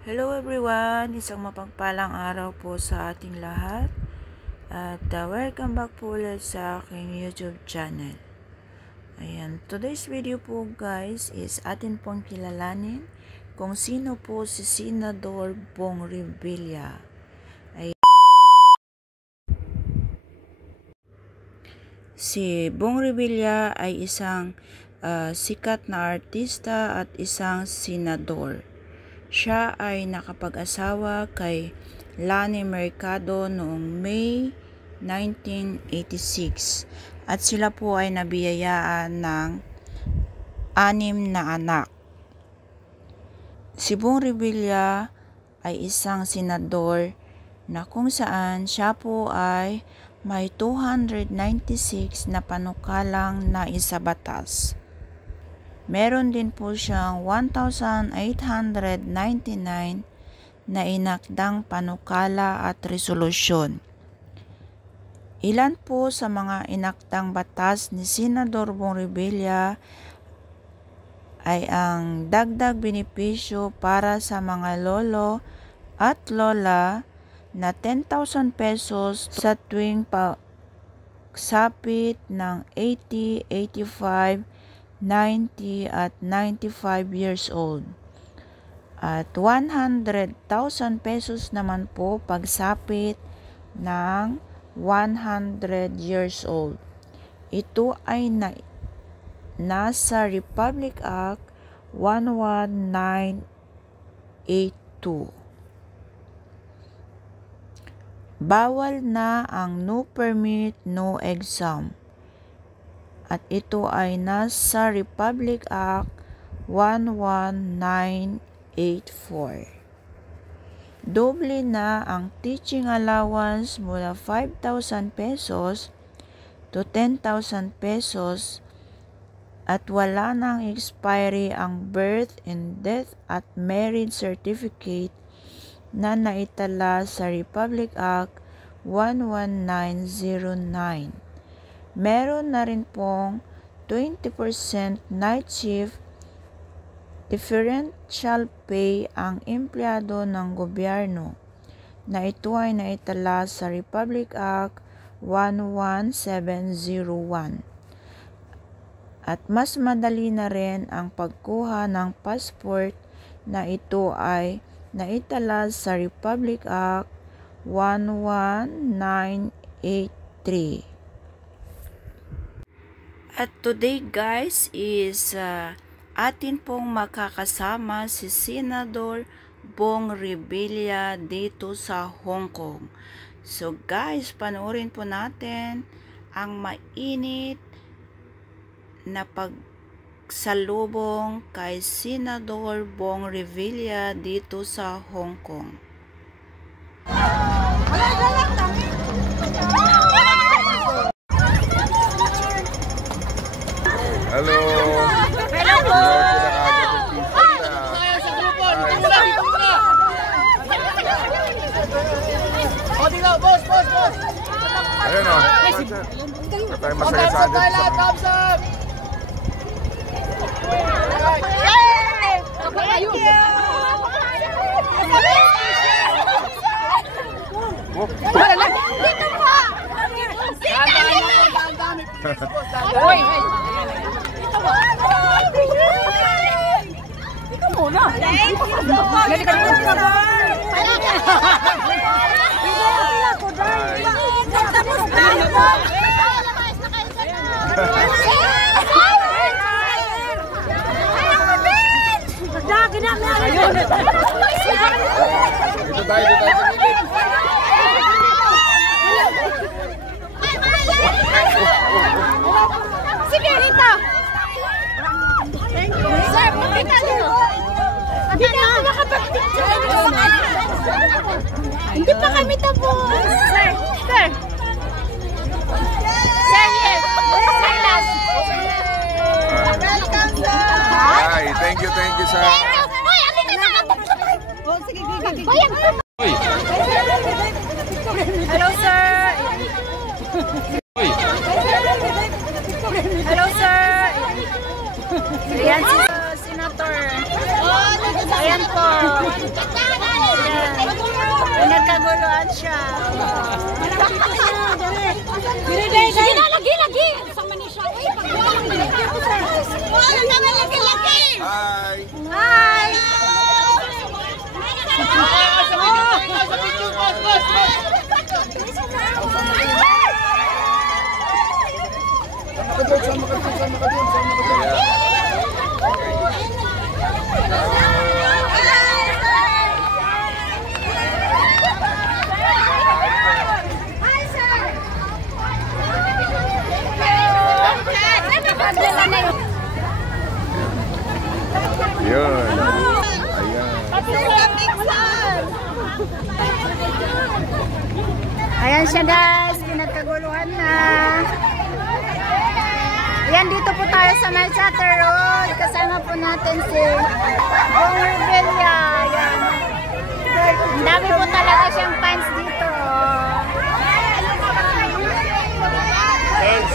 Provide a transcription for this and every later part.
Hello everyone! Isang mapagpalang araw po sa ating lahat at welcome back po ulit sa aking YouTube channel. Ayan, today's video po guys is atin pong kilalanin kung sino po si Senador Bong Revilla. Si Bong Revilla ay isang sikat na artista at isang senador. Siya ay nakapag-asawa kay Lani Mercado noong May 1986 at sila po ay nabiyayaan ng 6 na anak. Si Bong Revilla ay isang senador na kung saan siya po ay may 296 na panukalang naisabatas. Meron din po siyang 1,899 na inakdang panukala at resolusyon. Ilan po sa mga inakdang batas ni Senador Bong Revilla ay ang dagdag benepisyo para sa mga lolo at lola na 10,000 pesos sa tuwing pagsapit ng 80, 85, 90 at 95 years old. At 100,000 pesos naman po pagsapit ng 100 years old. Ito ay nasa Republic Act 11982. Bawal na ang no permit, no exam. At ito ay nasa Republic Act 11984. Doble na ang teaching allowance mula 5,000 pesos to 10,000 pesos at wala nang expiry ang birth and death at marriage certificate na naitala sa Republic Act 11909. Meron na rin pong 20% night shift differential pay ang empleyado ng gobyerno na ito ay naitala sa Republic Act 11701. At mas madali na rin ang pagkuha ng passport na ito ay naitala sa Republic Act 11983. At today guys is atin pong makakasama si Senador Bong Revilla dito sa Hong Kong. So guys, panoorin po natin ang mainit na pagsalubong kay Senador Bong Revilla dito sa Hong Kong. Hello. Hello po. Boss. Ayun o. Tayo masaya sa atin. Thumbs up. Thank you. Dito po. Hoy. Ikaw muna. Thank you so much. Dito tayo sa gilid. Sige, Rita. Sir, pakita nyo. Hindi na ako makapag-picture. Hindi pa kami tapos. Sir. Yes. Silas. Welcome, sir. Hi, thank you sir. Hoy, ano ka na? Oh, sige. Hoy. Hello sir! Hoy. Hello sir! Ayan si Senator. Ayan po. Pinagkaguluhan siya. Sige na, lagi. Sama ni siya. Uy, pagbulang lagi. Wala naman lagi. Hi! Hi! Yun. Ayan siya guys, pinagkaguluhan na. Ayan, dito po tayo sa May Chatter Road. Kasama po natin si Bong Revilla. Ayan. Ang dami po talaga siyang fans dito. Thanks.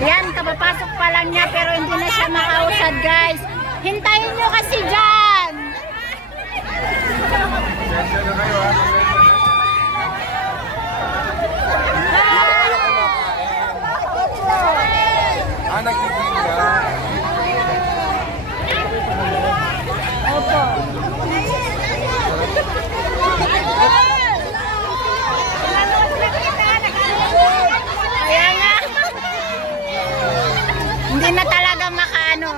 Ayan, kapapasok pa lang niya pero hindi na siya makausad guys. Hintayin nyo kasi dyan. Sensya na kayo ha. Nagtitinda. Opo. Ayan na. Hindi na talaga makaano.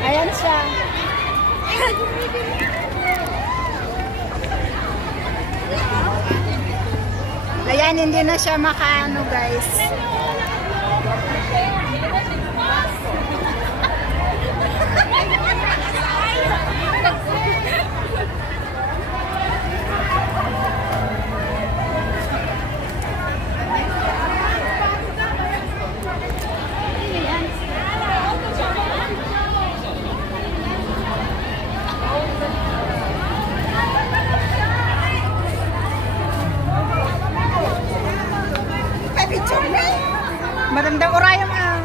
Ayan siya. Ayan, hindi na siya makaano guys. Magandang orayong ang.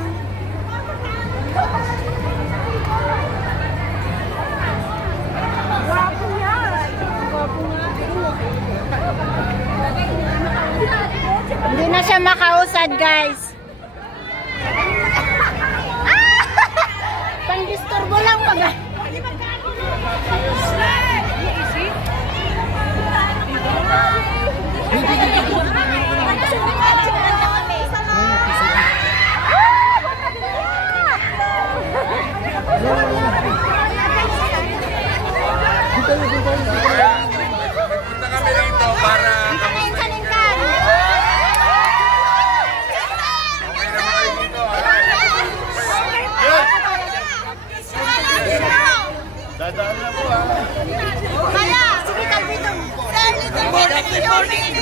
Wapo yan. Hindi na siya makausad guys. Pang-disturbo lang mga. Punta kami rito para kamustahin kayo. Okay naman kayo dito ha. Dadaan na po ha. Sige, kalbito. Good morning.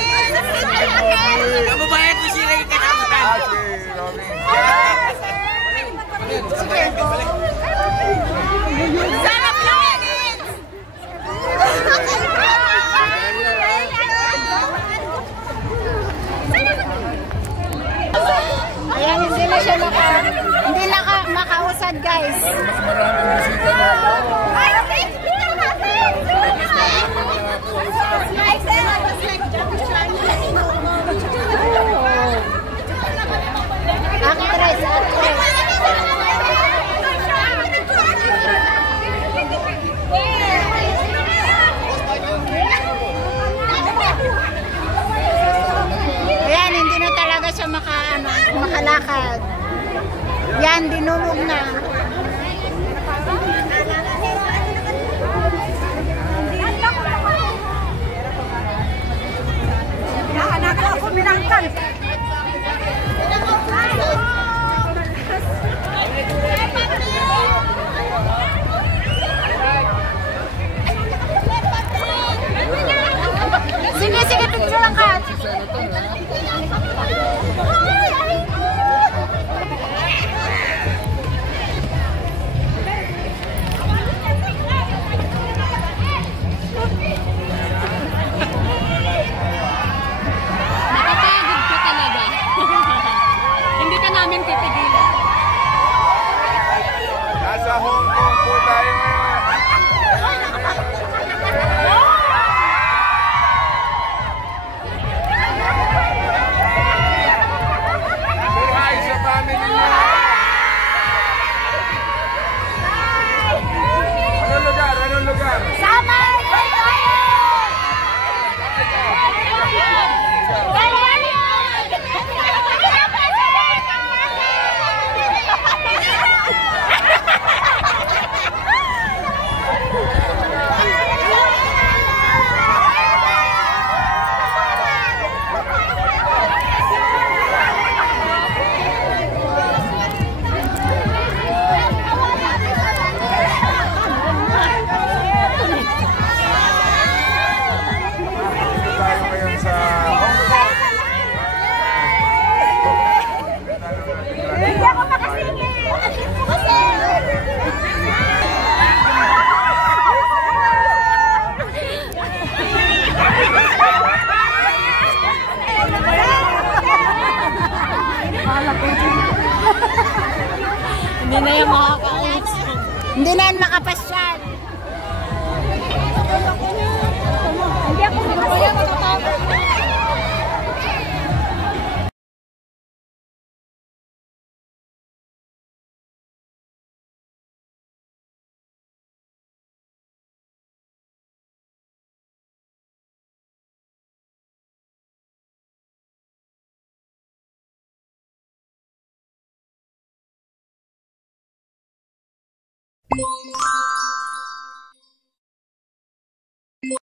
Kababayan ko sila yung katakutan. Sige, Sarap lang. Ayan, hindi na siya makausad guys. para mas maraming bisita na ako. Ayan, hindi na talaga siya makalakad. Yan, dinulog na. Nahanap ako minangkal. Sige, sige, picture lang ka. Hindi na yan makakaalis. Hindi na yan makapasyal. Hindi ako makapasyal.